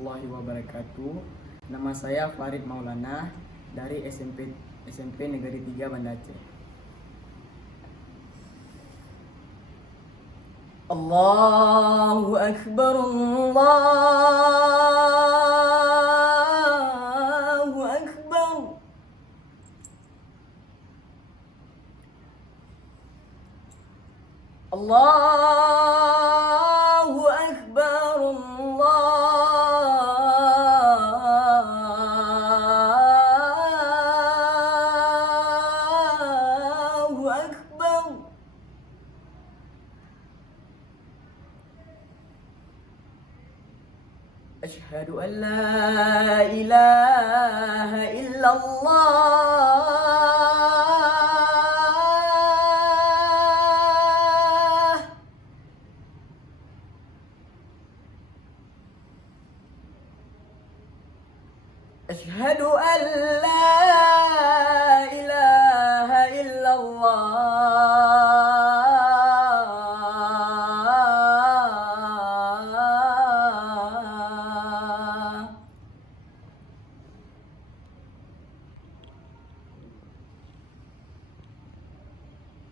warahmatullahi wabarakatuh. Nama saya Farid Maulana dari SMP Negeri 3 Banda Aceh. Allahu Akbar, Allahu Akbar. Allahu Akbar, Allahu Akbar. Asyhadu an la ilaha illallah. أشهد أن لا إله إلا الله.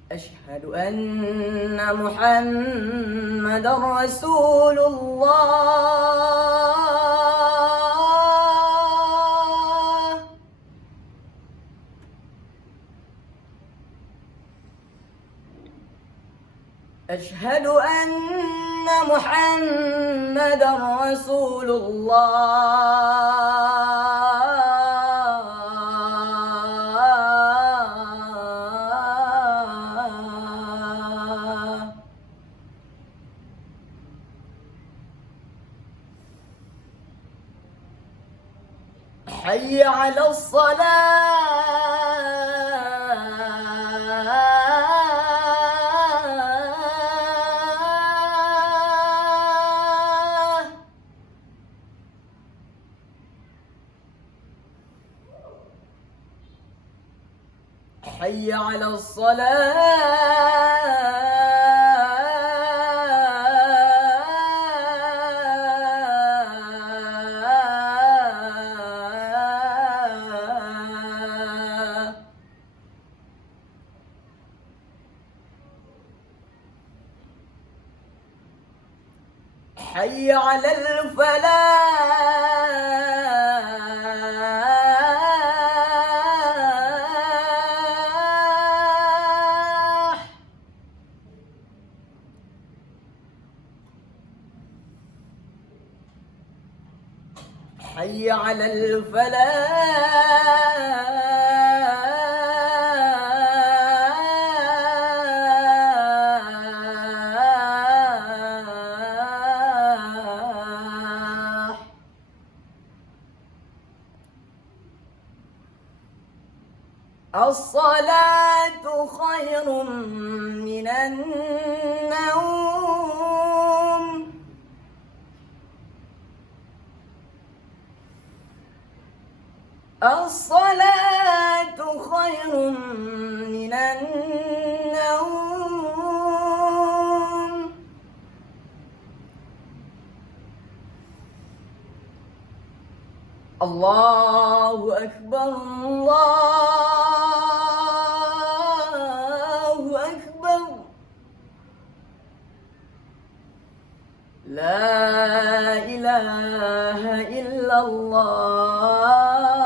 أشهد أن محمدا رسول الله. أشهد أن محمدا رسول الله. حي على الصلاة. حي على الصلاة. حي على الفلاح. حي على الفلاح. الصلاة خير من النوم. الصلاة خير من النوم. الله أكبر، الله أكبر. لا إله إلا الله.